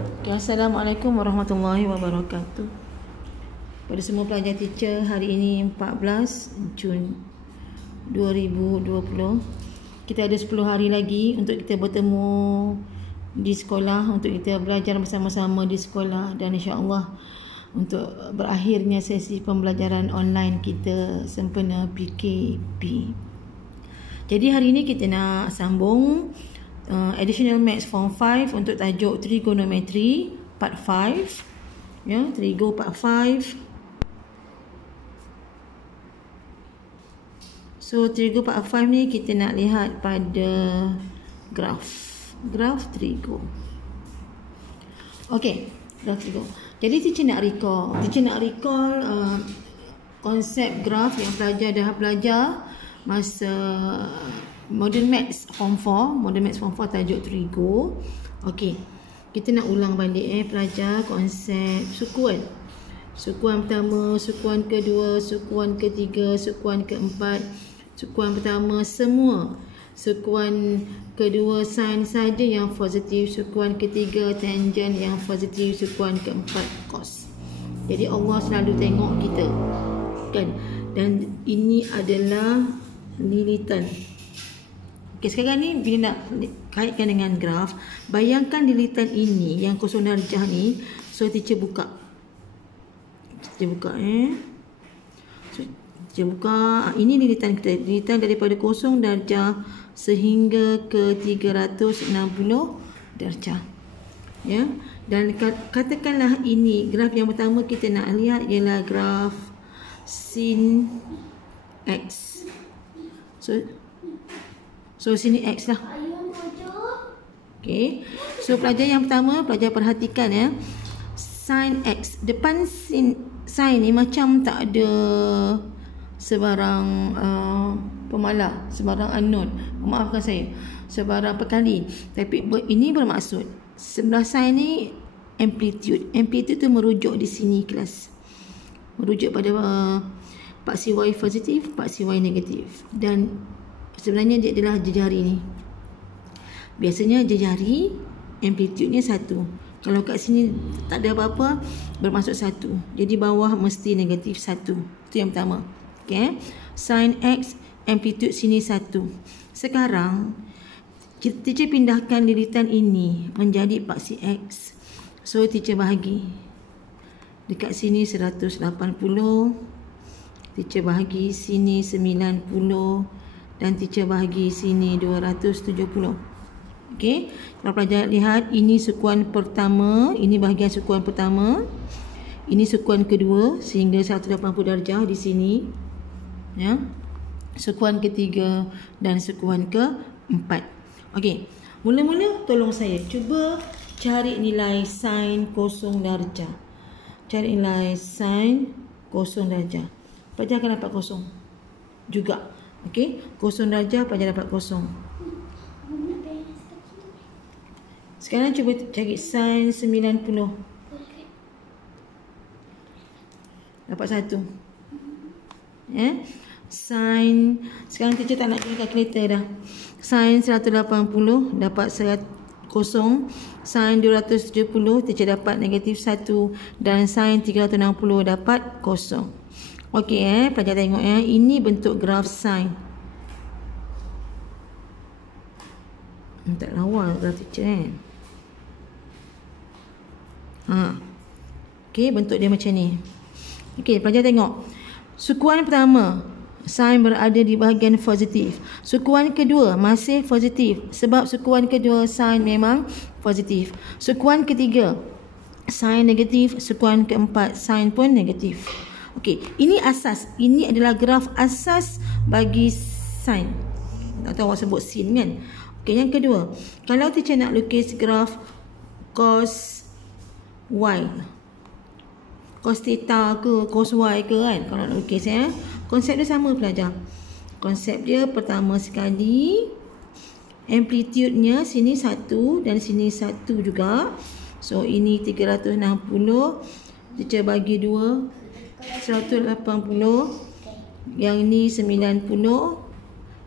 Okay, Assalamualaikum warahmatullahi wabarakatuh. Pada semua pelajar teacher, hari ini 14 Jun 2020. Kita ada 10 hari lagi untuk kita bertemu di sekolah, untuk kita belajar bersama-sama di sekolah, dan insya-Allah untuk berakhirnya sesi pembelajaran online kita sempena PKP. Jadi hari ini kita nak sambung Additional Maths Form 5 untuk tajuk Trigonometry Part 5, ya, Trigo Part 5. So Trigo Part 5 ni kita nak lihat pada graf Trigo. Okey, graf Trigo. Jadi teacher nak recall konsep graf yang pelajar dah belajar masa Modern Maths Form 4 tajuk Trigo. Okey, kita nak ulang balik pelajar konsep sukuan. Sukuan pertama, sukuan kedua, sukuan ketiga, sukuan keempat. Sukuan pertama semua. Sukuan kedua sin saja yang positif. Sukuan ketiga tangent yang positif. Sukuan keempat cos. Jadi Allah selalu tengok kita, kan? Dan ini adalah lilitan. Okay, sekarang ni bila nak kaitkan dengan graf, bayangkan lilitan ini yang kosong darjah ni. So teacher buka. So, teacher buka. Ini lilitan kita. Lilitan daripada kosong darjah sehingga ke 360 darjah. Ya. Dan katakanlah ini graf yang pertama kita nak lihat ialah graf sin X. So sini X lah. Okay. So pelajar yang pertama, pelajar perhatikan ya. Sin X. Depan sin ni macam tak ada sebarang pemalah, sebarang unknown. Maafkan saya. Sebarang perkali. Tapi ini bermaksud sebelah sin ni amplitude. Amplitude tu merujuk di sini kelas. Merujuk pada paksi Y positif, paksi Y negatif. Dan sebenarnya dia adalah jejari ni. Biasanya jejari amplitude-nya 1. Kalau kat sini tak ada apa-apa, bermaksud 1. Jadi bawah mesti negatif 1. Itu yang pertama. Okay. Sin X, amplitude sini 1. Sekarang teacher pindahkan lilitan ini menjadi paksi X. So teacher bahagi. Dekat sini 180. Teacher bahagi sini 90. Dan teacher bahagi sini 270. Okey, kalau pelajar lihat, ini sukuan pertama, ini bahagian sukuan pertama, ini sukuan kedua sehingga 180 darjah di sini, ya. Sukuan ketiga dan sukuan keempat. Okey, mula-mula tolong saya cuba cari nilai sin kosong darjah. Cari nilai sin kosong darjah. Pelajar akan dapat kosong juga. Okey, kosong darjah pelajar dapat kosong. Sekarang cuba cari sin 90. Dapat 1. Ya. Sin, sekarang teacher tak nak guna kalkulator dah. Sin 180 dapat kosong. Sin 270 teacher dapat negatif 1. Dan sin 360 dapat kosong. Okey, pelajar tengok ya. Ini bentuk graf sin. Tak lawa graf teacher Okey, bentuk dia macam ni. Okey, pelajar tengok. Sukuan pertama, sin berada di bahagian positif. Sukuan kedua masih positif sebab sukuan kedua sin memang positif. Sukuan ketiga sin negatif, sukuan keempat sin pun negatif. Okey, ini asas. Ini adalah graf asas bagi sin. Tak tahu awak sebut sin kan? Okey, yang kedua, kalau teacher nak lukis graf cos Y, cos theta ke cos Y ke kan, kalau nak lukis ya. Konsep dia sama pelajar. Konsep dia pertama sekali, amplitude-nya sini 1 dan sini 1 juga. So ini 360, teacher bagi 2, 180, yang ni 90,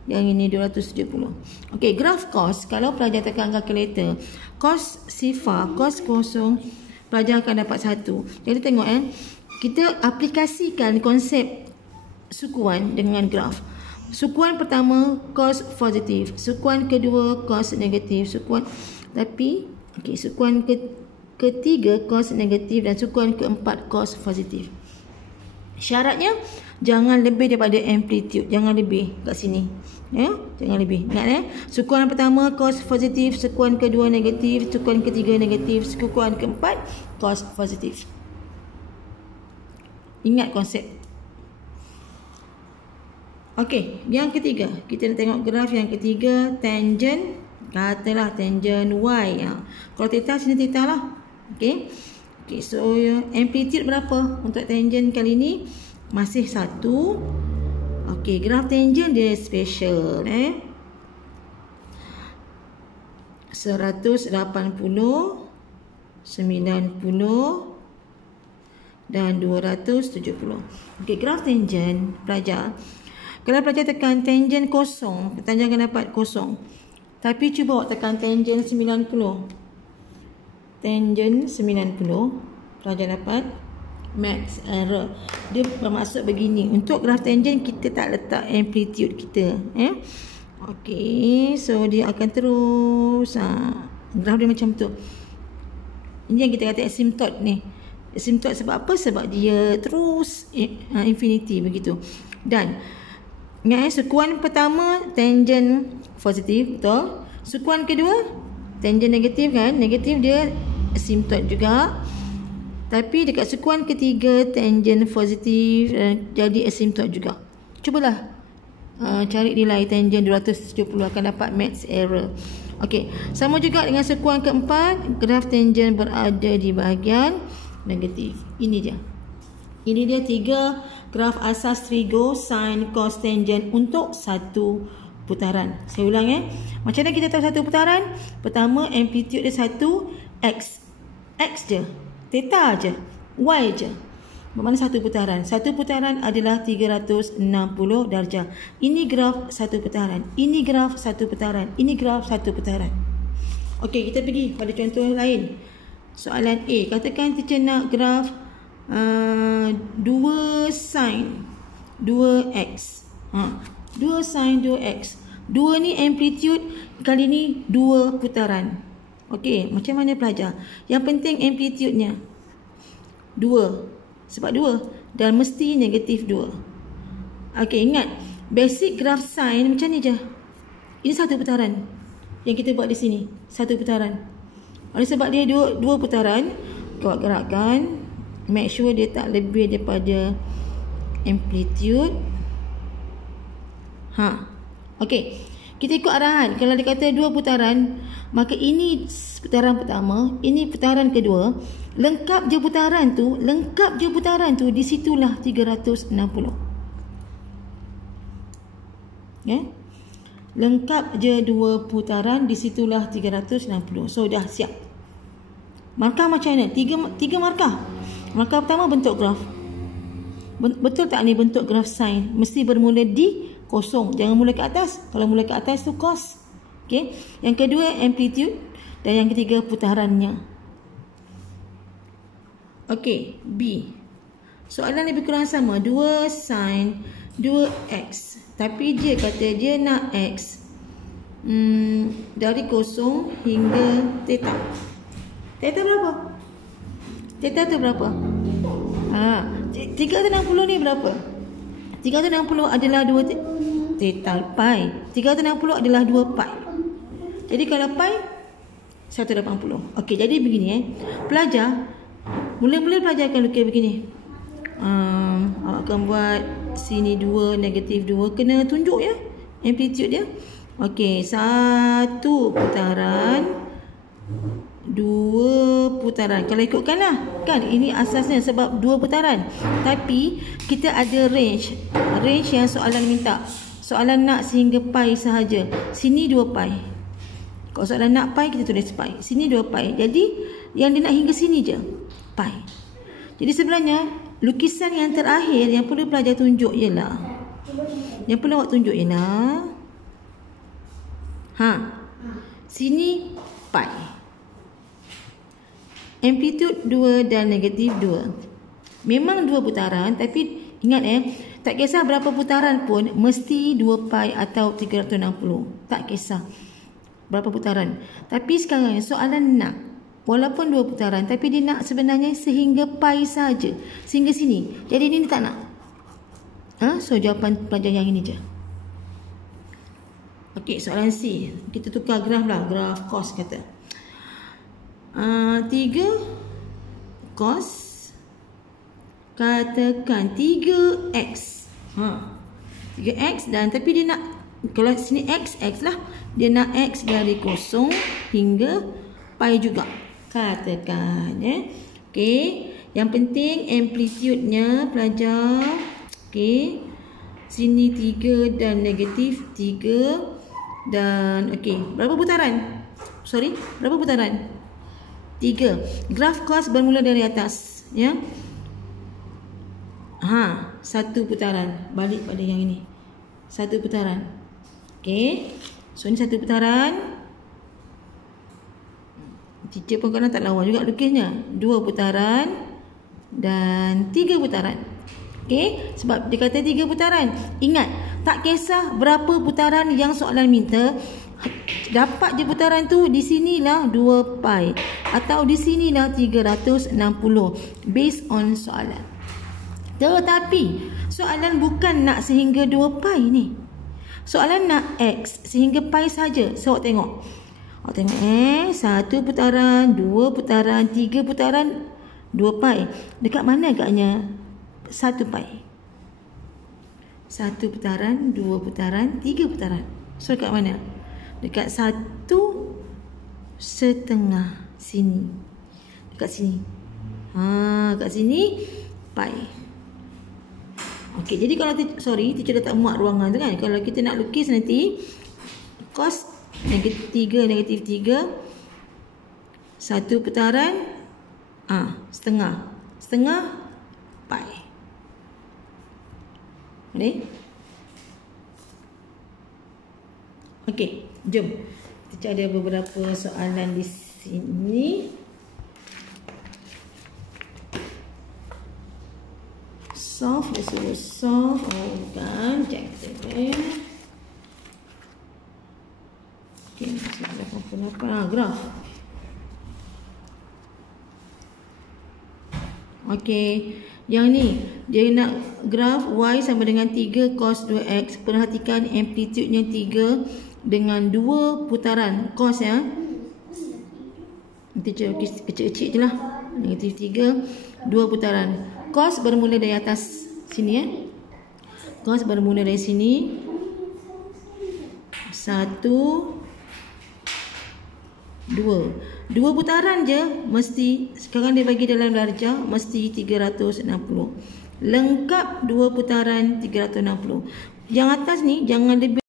yang ini 270. Okey, graf kos, kalau pelajar tekan kalkulator, kos sifar, kos kosong, pelajar akan dapat 1. Jadi tengok kita aplikasikan konsep sukuan dengan graf. Sukuan pertama kos positif, sukuan kedua kos negatif, sukuan ketiga kos negatif dan sukuan keempat kos positif. Syaratnya jangan lebih daripada amplitude, jangan lebih kat sini. Jangan lebih. Ingat sukuan pertama kos positif, sukuan kedua negatif, sukuan ketiga negatif, sukuan keempat kos positif. Ingat konsep. Okey, yang ketiga, kita nak tengok graf yang ketiga, tangent, katalah tangent y. Kalau theta sini theta lah. Okey. So amplitude berapa untuk tangent kali ni? Masih 1. Okey, graf tangent dia special 180, 90 dan 270. Okey, graf tangent pelajar. Kalau pelajar tekan tangent kosong, pelajar akan dapat kosong. Tapi cuba awak tekan tangent 90. Tangent 90, pelajar dapat max error. Dia bermaksud begini, untuk graf tangent kita tak letak amplitude kita. Okey, so dia akan terus graf dia macam tu. Ini yang kita kata asymptote ni. Asymptote sebab apa? Sebab dia terus infinity begitu. Dan ingat sukuan pertama tangent positif, betul? Sukuan kedua tangent negatif kan? Negatif dia asymptote juga. Tapi dekat sukuan ketiga tangent positif jadi asymptote juga. Cubalah cari nilai tangent 270 akan dapat max error. Okey, sama juga dengan sukuan keempat, graf tangent berada di bahagian negatif. Ini dia. Ini dia 3 graf asas trigo sin cos tangent untuk satu putaran. Saya ulang Macam mana kita tahu satu putaran? Pertama, amplitude dia 1 x. X je. Theta je. Y je. Bermakna satu putaran. Satu putaran adalah 360 darjah. Ini graf satu putaran. Ini graf satu putaran. Ini graf satu putaran. Okey, kita pergi pada contoh lain. Soalan A. Katakan teacher nak graf 2 sin 2x. 2 sin 2x. 2 ni amplitude, kali ni 2 putaran. Okey, macam mana pelajar? Yang penting amplitude-nya 2. Sebab 2 dan mesti negatif 2. Okey, ingat basic graf sin macam ni je. Ini satu putaran yang kita buat di sini, satu putaran. Oleh sebab dia dua putaran, kau gerakkan, make sure dia tak lebih daripada amplitude. Okey, kita ikut arahan. Kalau dia kata 2 putaran, maka ini putaran pertama, ini putaran kedua. Lengkap je putaran tu, di situlah 360. Lengkap je 2 putaran, di situlah 360. So dah siap. Markah macam mana? Tiga markah. Markah pertama bentuk graf. Betul tak ni bentuk graf sin? Mesti bermula di kosong. Jangan mula ke atas. Kalau mula ke atas tu cos. Okey. Yang kedua amplitude dan yang ketiga putarannya. Okey, B. Soalan lebih kurang sama. 2 sin 2x. Tapi dia kata dia nak x dari kosong hingga theta. Theta berapa? Theta tu berapa? 360 ni berapa? 360 adalah 2 theta pi. 360 adalah 2 pi. Jadi kalau pi 180. Okey, jadi begini Pelajar mula-mula pelajar akan lukis begini. Awak akan buat sini 2, negatif 2. Kena tunjuk amplitude dia. Okey, 1 putaran, 2 putaran. Kalau ikutkanlah, kan ini asasnya sebab 2 putaran. Tapi kita ada range. Range yang soalan minta. Soalan nak sehingga pi sahaja. Sini 2 pi. Kalau soalan nak pi, kita tulis pi. Sini 2 pi. Jadi yang dia nak hingga sini je, pi. Jadi sebenarnya lukisan yang terakhir yang perlu pelajar tunjuk ialah, yang perlu awak tunjuk ialah Sini pi. Amplitude 2 dan negatif 2. Memang 2 putaran, tapi ingat tak kisah berapa putaran pun mesti 2 pi atau 360. Tak kisah berapa putaran. Tapi sekarang soalan nak, walaupun 2 putaran, tapi dia nak sebenarnya sehingga pi saja, sehingga sini. Jadi ini tak nak. So jawapan pelajaran yang ini je. Okey, soalan C. Kita tukar graf lah, graf cos kata. 3 cos, katakan 3x. 3x dan tapi dia nak, kalau sini x lah, dia nak x dari kosong hingga pi juga. Katakan okey, yang penting amplitude-nya pelajar. Okey, sini 3 dan negatif 3 dan okey, berapa putaran? Berapa putaran? 3. Graf cos bermula dari atas, ya. Satu putaran. Balik pada yang ini. Satu putaran. Okey. So ni satu putaran. Teacher pun kadang tak lawa juga lukisnya. 2 putaran dan 3 putaran. Okey, sebab dia kata 3 putaran. Ingat, tak kisah berapa putaran yang soalan minta, dapat je putaran tu di sinilah 2 pi atau di sinilah 360 based on soalan. Tetapi soalan bukan nak sehingga 2 pi ni. Soalan nak x sehingga pi saja. So awak tengok. Awak tengok satu putaran, 2 putaran, 3 putaran, 2 pi. Dekat mana agaknya 1 pi? 1 putaran, 2 putaran, 3 putaran. So dekat mana? Dekat 1/2 sini. Dekat sini. Dekat sini pi. Okey, jadi kalau teacher dah tak muat ruangan tu kan. Kalau kita nak lukis nanti cos negatif 3 negatif 3, 1 putaran setengah pi. Okey, jom. Kita ada beberapa soalan di sini. Solve, let's do solve. Bukan, check kita. Okey, apa? Graf. Okey, yang ni dia nak graf y sama dengan 3 cos 2x. Perhatikan amplitude-nya 3 dengan 2 putaran cos ya. Nanti kecil-kecil je lah. Negatif 3, 2 putaran. Cos bermula dari atas sini Cos bermula dari sini. 1, 2. 2 putaran je mesti. Sekarang dia bagi dalam darjah mesti 360. Lengkap 2 putaran 360. Yang atas ni jangan lebih